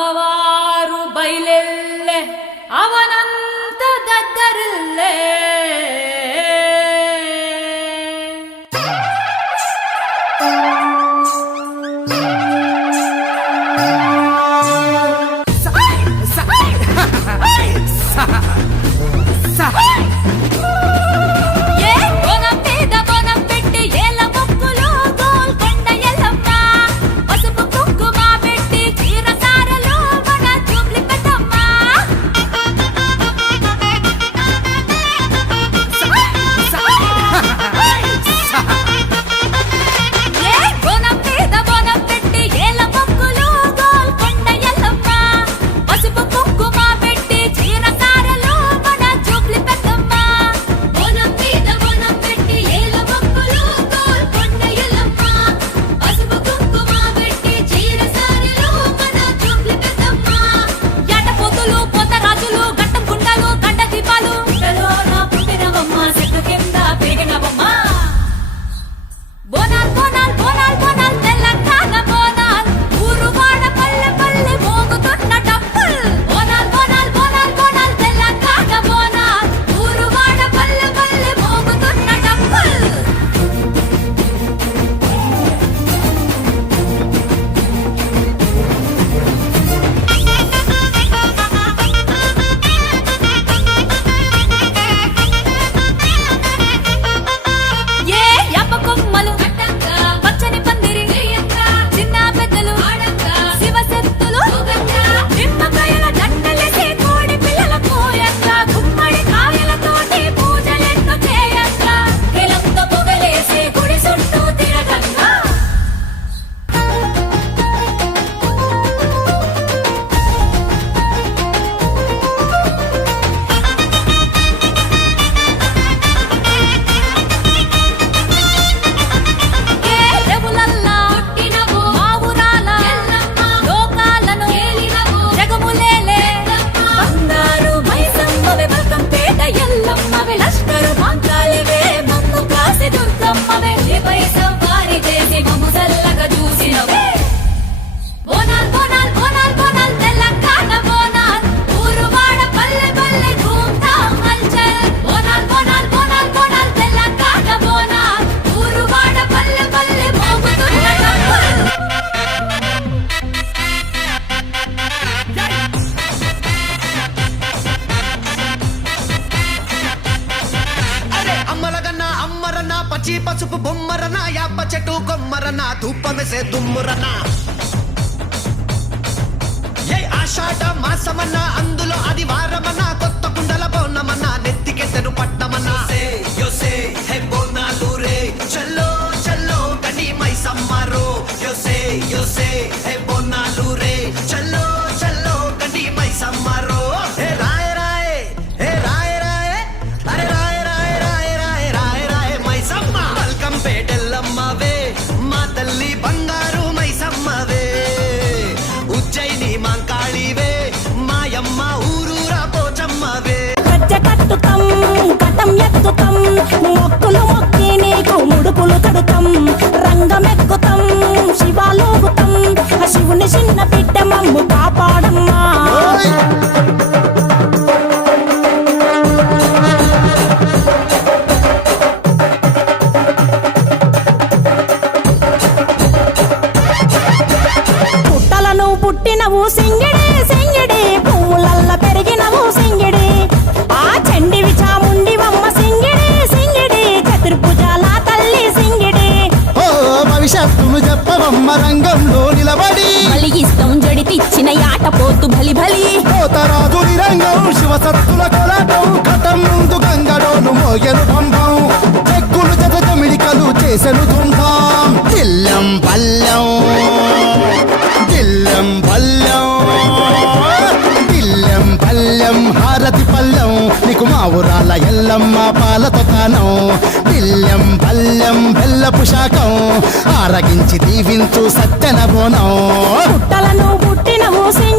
ಅಮ್ಮವಾರು ಬೈಲೆಲ್ಲೆ ಅವನಂತ ದದ್ದರಿಲ್ಲೆ పసుపు బొమ్మరనా యాప చెట్టు కొమ్మరనా ధూపమెసే దుమ్మురనా ఏ ఆషాఢ మాసమన్నా అందులో అది వారమన్నా కొత్త కుండల బోనమన్నా నెత్తికెత్తను పట్టమన్నా యోసే హే బోనాలు రే చల్లో చల్లో కని మై సమ్మారో యోసే యోసే హే బోనాలు రే చల్లో చల్లో కని మై సమ్మారో హే రాయ్ రాయ్ హే రాయ్ రాయ్ అరే రాయ్ రాయ్ రాయ్ రాయ్ రాయ్ రాయ్ మై సమ్మ వెల్కమ్ పేటెల్లమ్మవే మా తల్లి బంగారు మై సమ్మవే ఉజ్జయిని మాంకాళివే మాయమ్మ ఊరూరా పోచమ్మవే కట్టుతాం కటం ఎత్తుతాం మొక్కులు మొక్కి నీకు ముడుపులు కడుతాం రంగమెక్కుతాం శివాలోగుతాం శివుని చిన్న బిడ్డ మమ్ము కాపాడమ్మా పుట్టలను పుట్టినవు సింగిడి సింగిడి పువ్వులల్ల పెరిగినవు సింగిడి ఆ చండివి చాముండివమ్మ సింగిడి సింగిడి చతుర్భుజాల తల్లి సింగిడి ఓ భవిష్యత్తును చెప్పవమ్మ రంగంలో నిలబడి బలిగిస్తాం జడితిచ్చిన యాట పోతు బలి బలి కోతరాజుడి రంగం శివసత్తుల కొలటం ఘటం ముందు గంగడోను మోయను పంపం చెక్కులు జమిడికలు చేసెను తుంటాం దిల్లం పల్లెం దిల్లం పల్లెం దిల్లం పల్లెం హారతి పల్లెం నీకు మా ఊరాల ఎల్లమ్మ పాలతో కానం దిల్లం పల్లెం బెల్లపు శాఖం ఆరగించి దీవించు సత్యన బోనం పుట్టలను పుట్టినవు సింగిడి